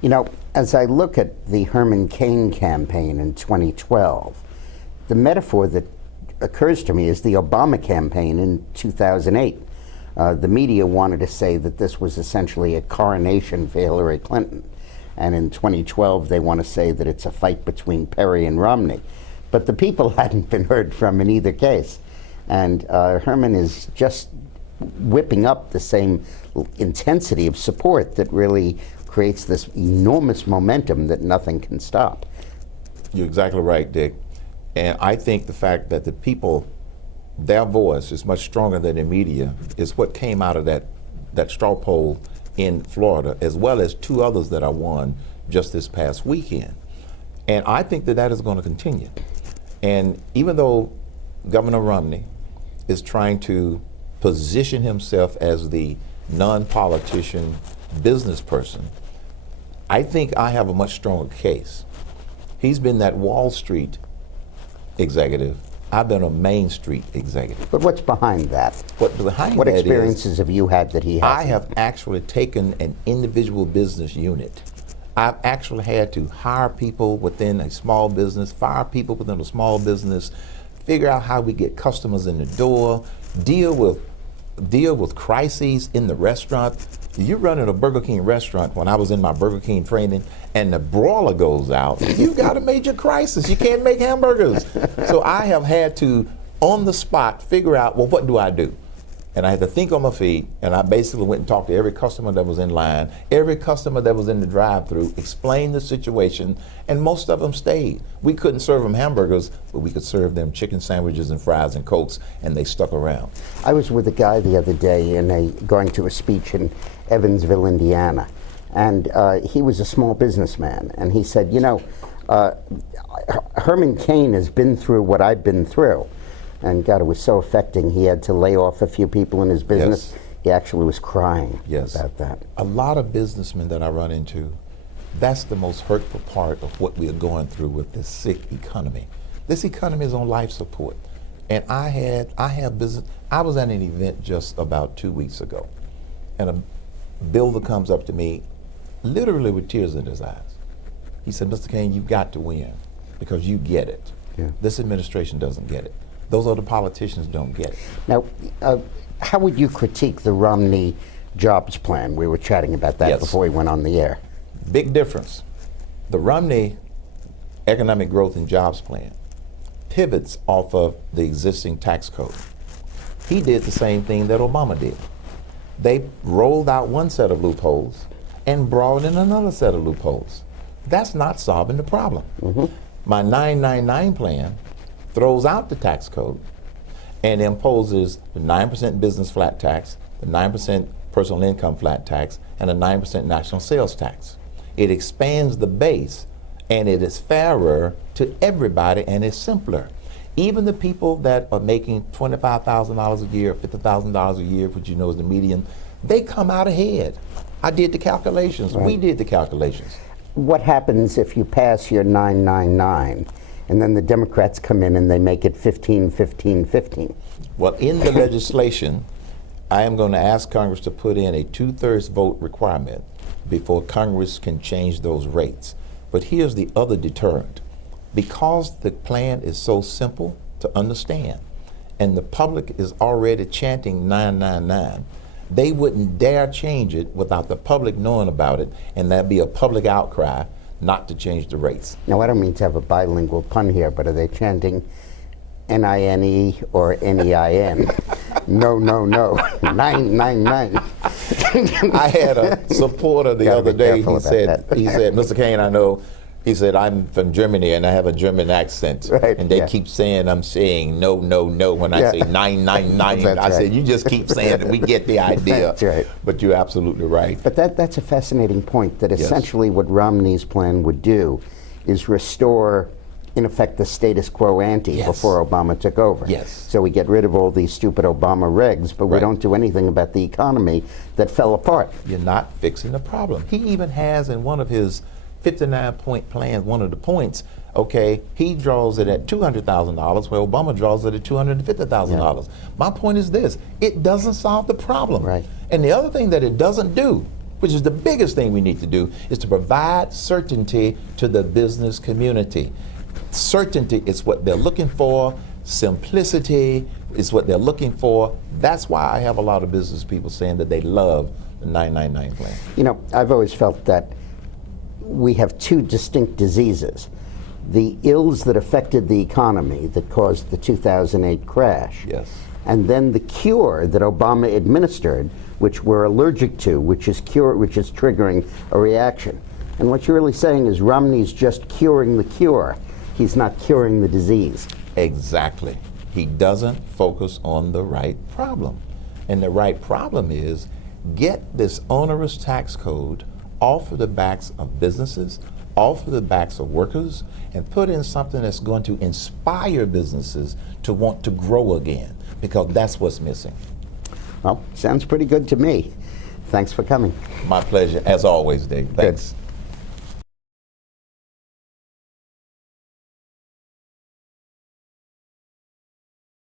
You know, as I look at the Herman Cain campaign in 2012, the metaphor that occurs to me is the Obama campaign in 2008. The media wanted to say that this was essentially a coronation for Hillary Clinton. And in 2012, they want to say that it's a fight between Perry and Romney. But the people hadn't been heard from in either case. And Herman is just whipping up the same intensity of support that really creates this enormous momentum that nothing can stop. You're exactly right, Dick. And I think the fact that the people, their voice is much stronger than the media is what came out of that straw poll in Florida, as well as two others that I won just this past weekend. And I think that that is going to continue. And even though Governor Romney is trying to position himself as the non-politician business person, I think I have a much stronger case. He's been that Wall Street executive. I've been a Main Street executive. But what's behind that? What experiences have you had that he hasn't? I have actually taken an individual business unit. I've actually had to hire people within a small business, fire people within a small business, figure out how we get customers in the door, deal with crises in the restaurant. You're running a Burger King restaurant when I was in my Burger King training and the broiler goes out, you got a major crisis. You can't make hamburgers. So I have had to, on the spot, figure out, well, what do I do? And I had to think on my feet, and I basically went and talked to every customer that was in line, every customer that was in the drive-thru, explained the situation, and most of them stayed. We couldn't serve them hamburgers, but we could serve them chicken sandwiches and fries and Cokes, and they stuck around. I was with a guy the other day going to a speech in Evansville, Indiana, and he was a small businessman, and he said, you know, Herman Cain has been through what I've been through. And God, it was so affecting. He had to lay off a few people in his business. Yes. He actually was crying about that. A lot of businessmen that I run into, that's the most hurtful part of what we are going through with this sick economy. This economy is on life support. And I have business. I was at an event just about 2 weeks ago, and a builder comes up to me, literally with tears in his eyes. He said, Mr. Cain, you've got to win because you get it. Yeah. This administration doesn't get it. Those other politicians don't get it. Now, how would you critique the Romney jobs plan? We were chatting about that before we went on the air. Big difference. The Romney economic growth and jobs plan pivots off of the existing tax code. He did the same thing that Obama did. They rolled out one set of loopholes and brought in another set of loopholes. That's not solving the problem. Mm-hmm. My 999 plan throws out the tax code and imposes the 9% business flat tax, the 9% personal income flat tax, and a 9% national sales tax. It expands the base, and it is fairer to everybody, and it's simpler. Even the people that are making $25,000 a year, $50,000 a year, which you know is the median, they come out ahead. I did the calculations. Right. We did the calculations. What happens if you pass your 999? And then the Democrats come in and they make it 15, 15, 15. Well, in the legislation, I am going to ask Congress to put in a 2/3 vote requirement before Congress can change those rates. But here's the other deterrent. Because the plan is so simple to understand, and the public is already chanting 999, they wouldn't dare change it without the public knowing about it, and that'd be a public outcry not to change the rates. Now, I don't mean to have a bilingual pun here, but are they chanting N-I-N-E or N-E-I-N? No, no, no. 999. I had a supporter the other day. He said, Mr. Cain, I know. He said, I'm from Germany and I have a German accent. Right, and they keep saying I'm saying no, no, no when I say 999. I said, you just keep saying it. We get the idea. That's right. But you're absolutely right. But that's a fascinating point, that essentially what Romney's plan would do is restore, in effect, the status quo ante before Obama took over. Yes. So we get rid of all these stupid Obama regs, but we don't do anything about the economy that fell apart. You're not fixing the problem. He even has in one of his 59-point plans, one of the points, okay, he draws it at $200,000, where Obama draws it at $250,000. Yeah. My point is this: it doesn't solve the problem. Right. And the other thing that it doesn't do, which is the biggest thing we need to do, is to provide certainty to the business community. Certainty is what they're looking for. Simplicity is what they're looking for. That's why I have a lot of business people saying that they love the 999 plan. You know, I've always felt that we have two distinct diseases. The ills that affected the economy that caused the 2008 crash. Yes. And then the cure that Obama administered, which we're allergic to, which is triggering a reaction. And what you're really saying is Romney's just curing the cure. He's not curing the disease. Exactly. He doesn't focus on the right problem. And the right problem is get this onerous tax code off of the backs of businesses, off of the backs of workers, and put in something that's going to inspire businesses to want to grow again, because that's what's missing. Well, sounds pretty good to me. Thanks for coming. My pleasure, as always, Dave. Thanks. Good.